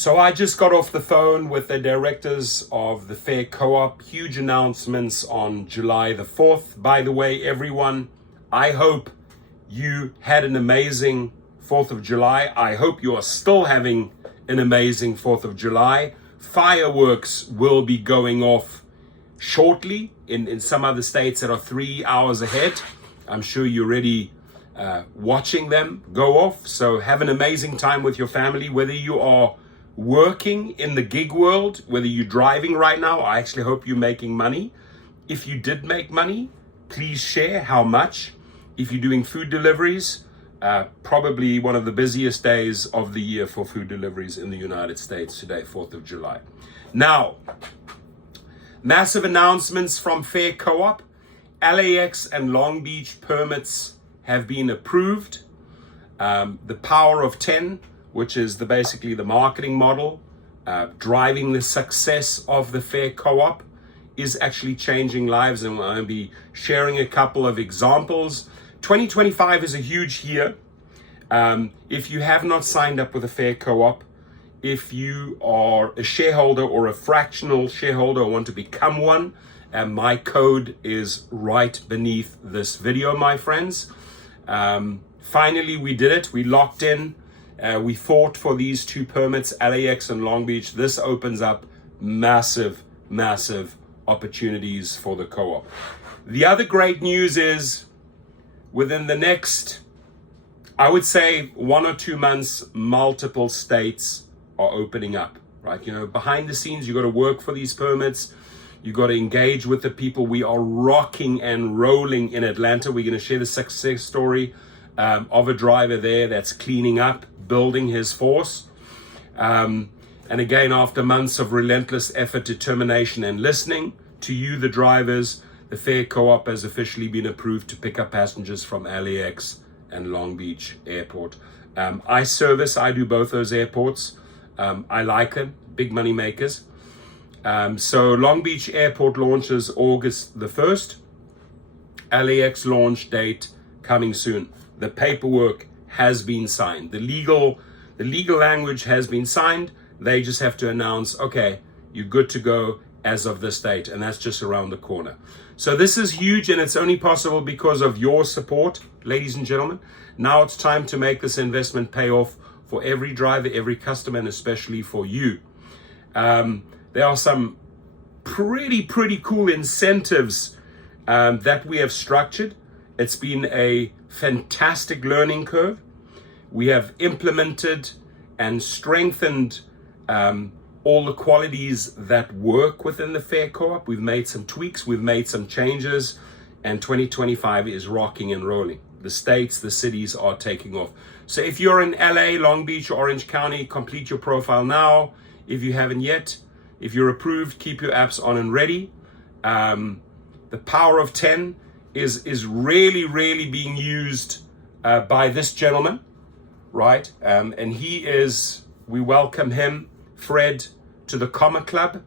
So I just got off the phone with the directors of the Fair Co-op. Huge announcements on July the 4th. By the way, everyone, I hope you had an amazing 4th of July. I hope you are still having an amazing 4th of July. Fireworks will be going off shortly in some other states that are 3 hours ahead. I'm sure you're already watching them go off. So have an amazing time with your family, whether you are working in the gig world, whether you're driving right now. I actually hope you're making money. If you did make money, please share how much. If you're doing food deliveries, probably one of the busiest days of the year for food deliveries in the United States today, 4th of July. Now, massive announcements from Fair Co-op. LAX and Long Beach permits have been approved. The power of 10, which is basically the marketing model, driving the success of the Fair Co-op, is actually changing lives, and I'll be sharing a couple of examples. 2025 is a huge year. If you have not signed up with a Fair Co-op, if you are a shareholder or a fractional shareholder or want to become one, my code is right beneath this video, my friends. Finally, we did it. We locked in. We fought for these two permits, LAX and Long Beach. This opens up massive, massive opportunities for the co-op. The other great news is within the next, I would say 1 or 2 months, multiple states are opening up, right? You know, behind the scenes, you got to work for these permits. You got to engage with the people. We are rocking and rolling in Atlanta. We're going to share the success story of a driver there that's cleaning up, building his force. And again, after months of relentless effort, determination, and listening to you, the drivers, the Fair Co-op has officially been approved to pick up passengers from LAX and Long Beach Airport. I do both those airports. I like them, big money makers. So Long Beach Airport launches August the 1st. LAX launch date coming soon. The paperwork has been signed. The legal language has been signed. They just have to announce, okay, you're good to go as of this date, and that's just around the corner. So this is huge, and it's only possible because of your support, ladies and gentlemen. Now it's time to make this investment pay off for every driver, every customer, and especially for you. There are some pretty cool incentives that we have structured. It's been a fantastic learning curve. We have implemented and strengthened all the qualities that work within the Fair Co-op. We've made some tweaks, we've made some changes, and 2025 is rocking and rolling. The states, the cities are taking off. So if you're in LA, Long Beach, or Orange County, complete your profile now. If you haven't yet, if you're approved, keep your apps on and ready. The power of 10 is really being used by this gentleman, right? And we welcome him, Fred, to the Comma Club.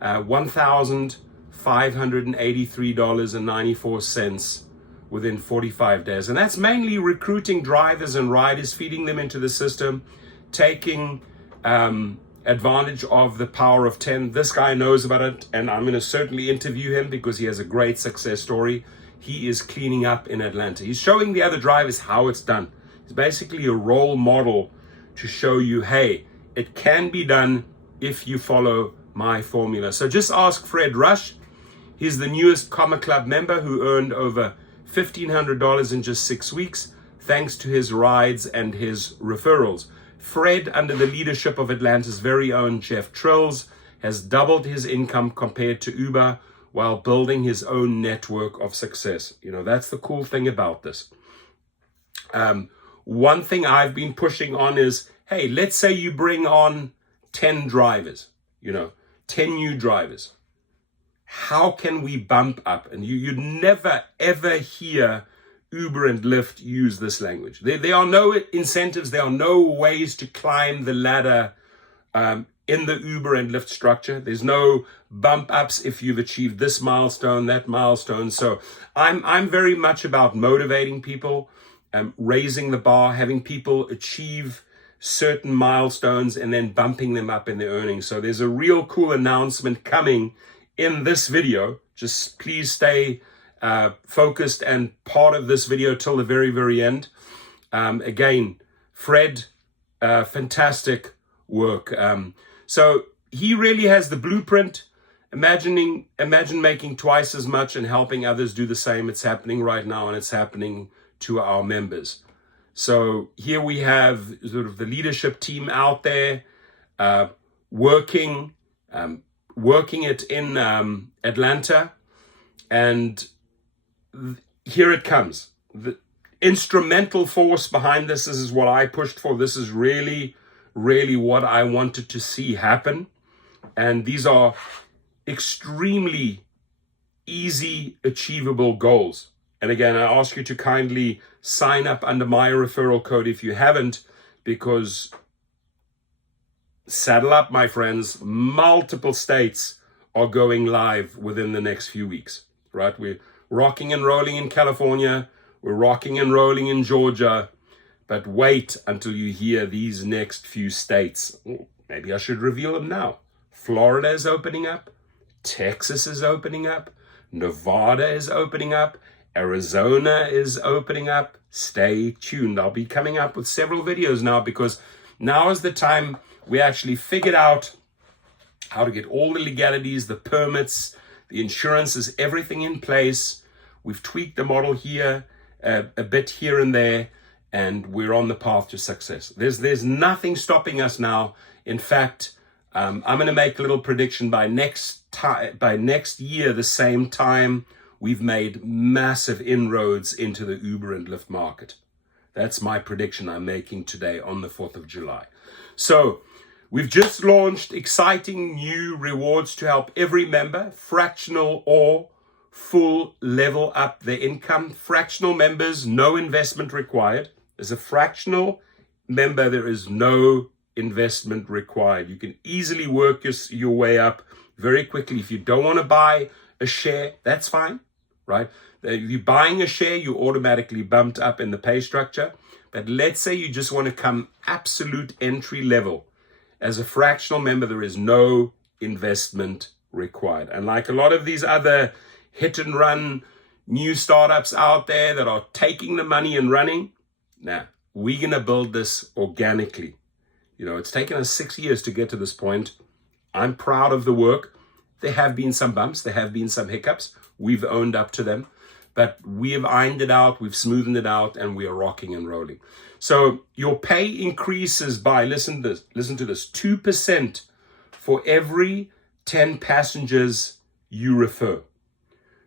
$1,583.94 within 45 days. And that's mainly recruiting drivers and riders, feeding them into the system, taking advantage of the power of 10. This guy knows about it, and I'm going to certainly interview him because he has a great success story. He is cleaning up in Atlanta. He's showing the other drivers how it's done. He's basically a role model to show you, hey, it can be done if you follow my formula. So just ask Fred Rush. He's the newest Comma Club member who earned over $1,500 in just 6 weeks, thanks to his rides and his referrals. Fred, under the leadership of Atlanta's very own Jeff Trills, has doubled his income compared to Uber while building his own network of success. You know, that's the cool thing about this. One thing I've been pushing on is, hey, let's say you bring on 10 drivers, 10 new drivers. How can we bump up? And you'd never, ever hear Uber and Lyft use this language. There are no incentives. There are no ways to climb the ladder in the Uber and Lyft structure. There's no bump ups if you've achieved this milestone, that milestone. So I'm very much about motivating people, raising the bar, having people achieve certain milestones and then bumping them up in their earnings. So there's a real cool announcement coming in this video. Just please stay focused and part of this video till the very, very end. Again, Fred, fantastic work. So he really has the blueprint. Imagine making twice as much and helping others do the same. It's happening right now, and it's happening to our members. So here we have sort of the leadership team out there working it in Atlanta, and here it comes. The instrumental force behind this is what I pushed for. This is really, really what I wanted to see happen. And these are extremely easy, achievable goals. And again, I ask you to kindly sign up under my referral code if you haven't, because saddle up, my friends, multiple states are going live within the next few weeks, right? We're rocking and rolling in California. We're rocking and rolling in Georgia. But wait until you hear these next few states. Maybe I should reveal them now. Florida is opening up. Texas is opening up. Nevada is opening up. Arizona is opening up. Stay tuned. I'll be coming up with several videos now, because now is the time we actually figured out how to get all the legalities, the permits, the insurances, everything in place. We've tweaked the model here, a bit here and there, and we're on the path to success. There's nothing stopping us now. In fact, I'm going to make a little prediction by next year, the same time, we've made massive inroads into the Uber and Lyft market. That's my prediction I'm making today on the 4th of July. So we've just launched exciting new rewards to help every member, fractional or full, level up their income. Fractional members, no investment required. As a fractional member, there is no investment required. You can easily work your way up very quickly. If you don't want to buy a share, that's fine, right? If you're buying a share, you're automatically bumped up in the pay structure. But let's say you just want to come absolute entry level. As a fractional member, there is no investment required. And like a lot of these other hit and run new startups out there that are taking the money and running, now we're going to build this organically. You know, it's taken us 6 years to get to this point. I'm proud of the work. There have been some bumps. There have been some hiccups. We've owned up to them. But we have ironed it out. We've smoothened it out. And we are rocking and rolling. So your pay increases by, listen to this, 2% for every 10 passengers you refer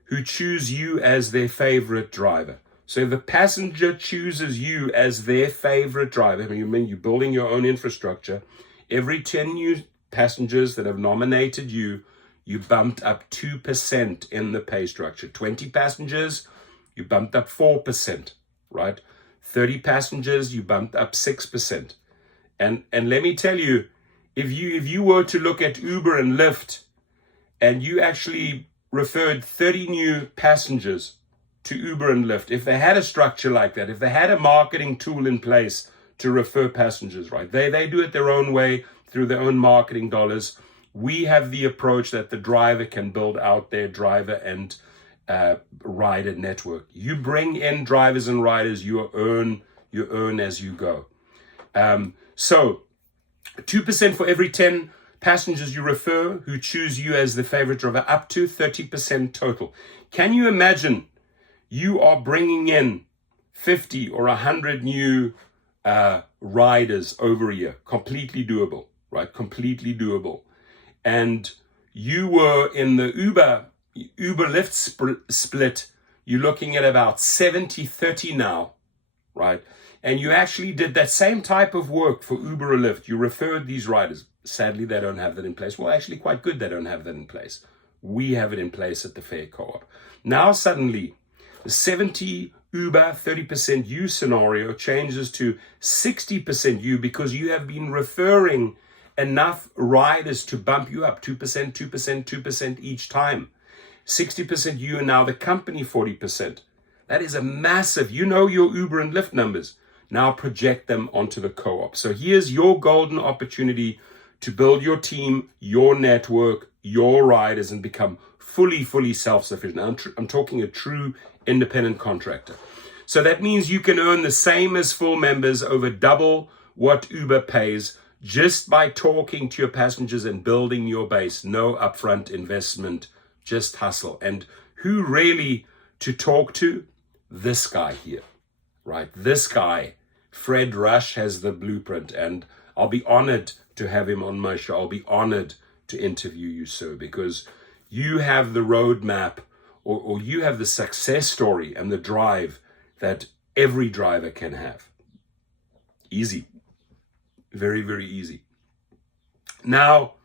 who choose you as their favorite driver. So if the passenger chooses you as their favorite driver, I mean, you're building your own infrastructure, every 10 new passengers that have nominated you, you bumped up 2% in the pay structure. 20 passengers, you bumped up 4%, right? 30 passengers, you bumped up 6%. And let me tell you, if you were to look at Uber and Lyft, and you actually referred 30 new passengers to Uber and Lyft, if they had a structure like that, if they had a marketing tool in place to refer passengers, right? They do it their own way through their own marketing dollars. We have the approach that the driver can build out their driver and rider network. You bring in drivers and riders, you earn as you go. So 2% for every 10 passengers you refer who choose you as the favorite driver, up to 30% total. Can you imagine you are bringing in 50 or 100 new riders over a year? Completely doable, right? Completely doable. And you were in the Uber Lyft split, you're looking at about 70-30 now, right? And you actually did that same type of work for Uber or Lyft. You referred these riders. Sadly, they don't have that in place. Well, actually quite good they don't have that in place. We have it in place at the Fair Co-op. Now suddenly, the 70 Uber, 30% you scenario changes to 60% you, because you have been referring enough riders to bump you up 2%, 2%, 2% each time. 60% you, and now the company 40%. That is a massive, you know your Uber and Lyft numbers. Now project them onto the co-op. So here's your golden opportunity to build your team, your network, your riders, and become fully self-sufficient. I'm talking a true independent contractor. So that means you can earn the same as full members, over double what Uber pays, just by talking to your passengers and building your base. No upfront investment, just hustle. And who really to talk to? This guy here, right? This guy, Fred Rush, has the blueprint, and I'll be honored to have him on my show. I'll be honored to interview you, sir, because you have the roadmap, or you have the success story and the drive that every driver can have. Easy. Very, very easy. Now,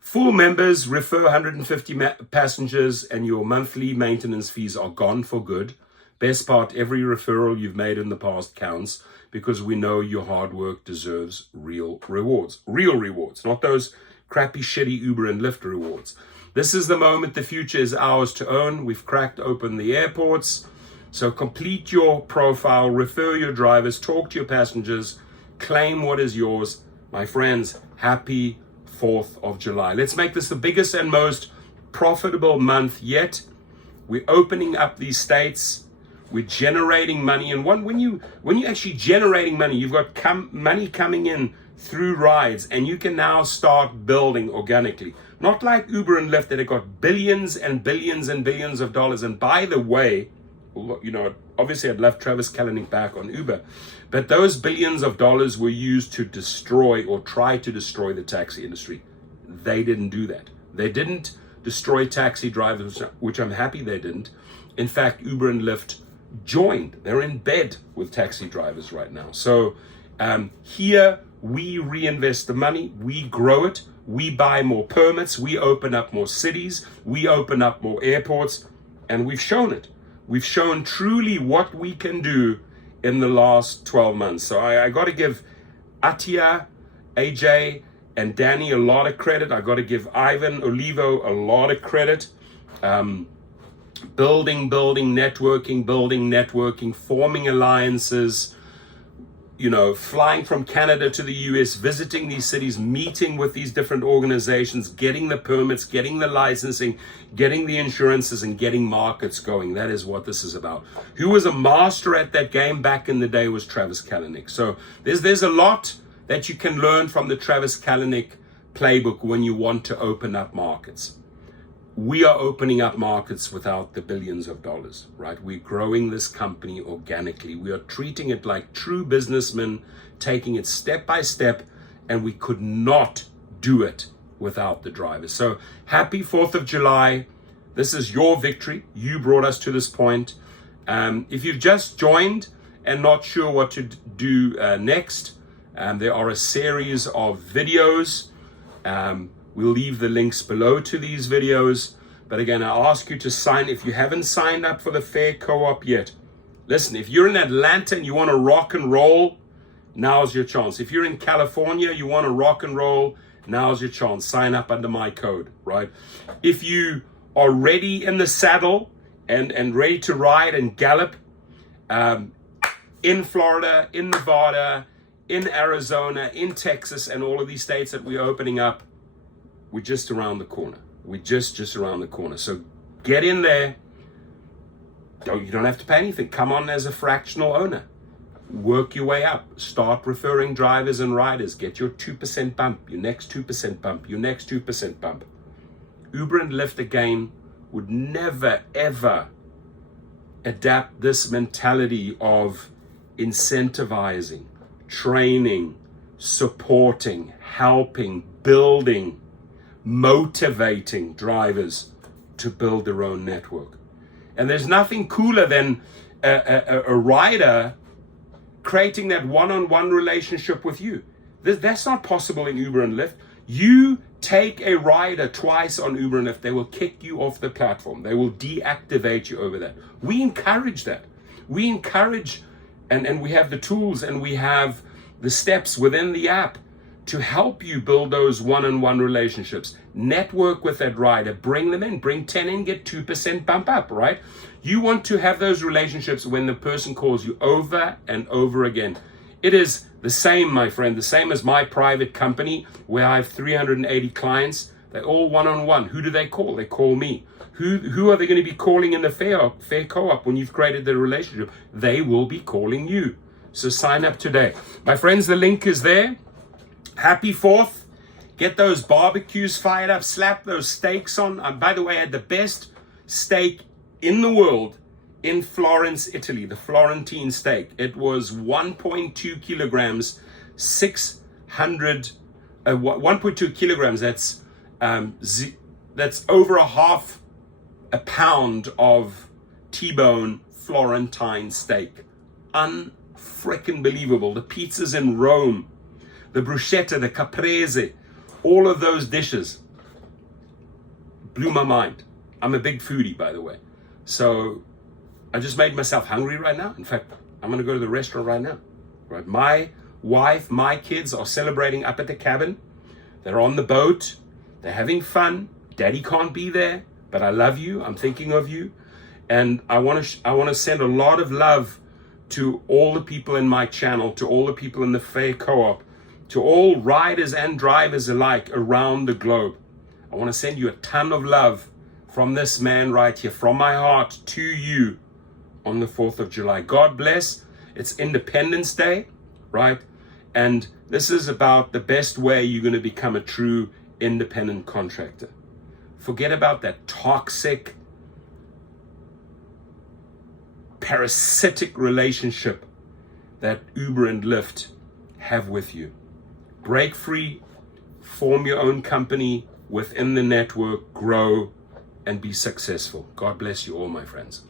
full members refer 150 passengers and your monthly maintenance fees are gone for good. Best part, every referral you've made in the past counts, because we know your hard work deserves real rewards. Real rewards, not those crappy, shitty Uber and Lyft rewards. This is the moment. The future is ours to own. We've cracked open the airports. So complete your profile, refer your drivers, talk to your passengers, claim what is yours. My friends, happy 4th of July. Let's make this the biggest and most profitable month yet. We're opening up these states. We're generating money. And when you're actually generating money, you've got money coming in through rides, and you can now start building organically. Not like Uber and Lyft that have got billions and billions and billions of dollars. And by the way, you know, obviously I'd love Travis Kalanick back on Uber, but those billions of dollars were used to destroy or try to destroy the taxi industry. They didn't do that. They didn't destroy taxi drivers, which I'm happy they didn't. In fact, Uber and Lyft joined. They're in bed with taxi drivers right now. So here we reinvest the money, we grow it, we buy more permits, we open up more cities, we open up more airports, and we've shown it. We've shown truly what we can do in the last 12 months. So I got to give Atia, AJ, and Danny a lot of credit. I got to give Ivan Olivo a lot of credit. Building, networking, forming alliances, you know, flying from Canada to the US, visiting these cities, meeting with these different organizations, getting the permits, getting the licensing, getting the insurances, and getting markets going. That is what this is about. Who was a master at that game back in the day was Travis Kalanick. So there's a lot that you can learn from the Travis Kalanick playbook when you want to open up markets. We are opening up markets without the billions of dollars, right? We're growing this company organically. We are treating it like true businessmen, taking it step by step, and we could not do it without the drivers. So happy 4th of July. This is your victory. You brought us to this point. If you've just joined and not sure what to do next, there are a series of videos. We'll leave the links below to these videos. But again, I ask you to sign. If you haven't signed up for the Fair Co-op yet, listen, if you're in Atlanta and you want to rock and roll, now's your chance. If you're in California, you want to rock and roll, now's your chance. Sign up under my code, right? If you are ready in the saddle and ready to ride and gallop, in Florida, in Nevada, in Arizona, in Texas, and all of these states that we're opening up, we're just around the corner. We're just around the corner. So get in there. You don't have to pay anything. Come on as a fractional owner. Work your way up. Start referring drivers and riders. Get your 2% bump, your next 2% bump, your next 2% bump. Uber and Lyft again would never, ever adapt this mentality of incentivizing, training, supporting, helping, building, motivating drivers to build their own network. And there's nothing cooler than a rider creating that one-on-one relationship with you. That's not possible in Uber and Lyft. You take a rider twice on Uber and Lyft, they will kick you off the platform. They will deactivate you over that. We encourage that. We encourage, and we have the tools and we have the steps within the app to help you build those one-on-one relationships. Network with that rider, bring them in, bring 10 in, get 2% bump up, right? You want to have those relationships when the person calls you over and over again. It is the same, my friend, the same as my private company where I have 380 clients. They're all one-on-one. Who do they call? They call me. Who are they going to be calling in the fair co-op when you've created the relationship? They will be calling you. So sign up today. My friends, the link is there. Happy 4th. Get those barbecues fired up. Slap those steaks on. By the way, I had the best steak in the world in Florence, Italy. The Florentine steak. It was 1.2 kilograms, 1.2 kilograms. That's over half a pound of T-bone Florentine steak. Unfreaking believable. The pizzas in Rome, the bruschetta, the caprese, all of those dishes blew my mind. I'm a big foodie, by the way. So I just made myself hungry right now. In fact, I'm going to go to the restaurant right now. Right? My wife, my kids are celebrating up at the cabin. They're on the boat. They're having fun. Daddy can't be there, but I love you. I'm thinking of you. And I want to send a lot of love to all the people in my channel, to all the people in the Fair Co-op, to all riders and drivers alike around the globe. I want to send you a ton of love from this man right here, from my heart to you on the 4th of July. God bless. It's Independence Day, right? And this is about the best way you're going to become a true independent contractor. Forget about that toxic, parasitic relationship that Uber and Lyft have with you. Break free, form your own company within the network, grow, and be successful. God bless you all, my friends.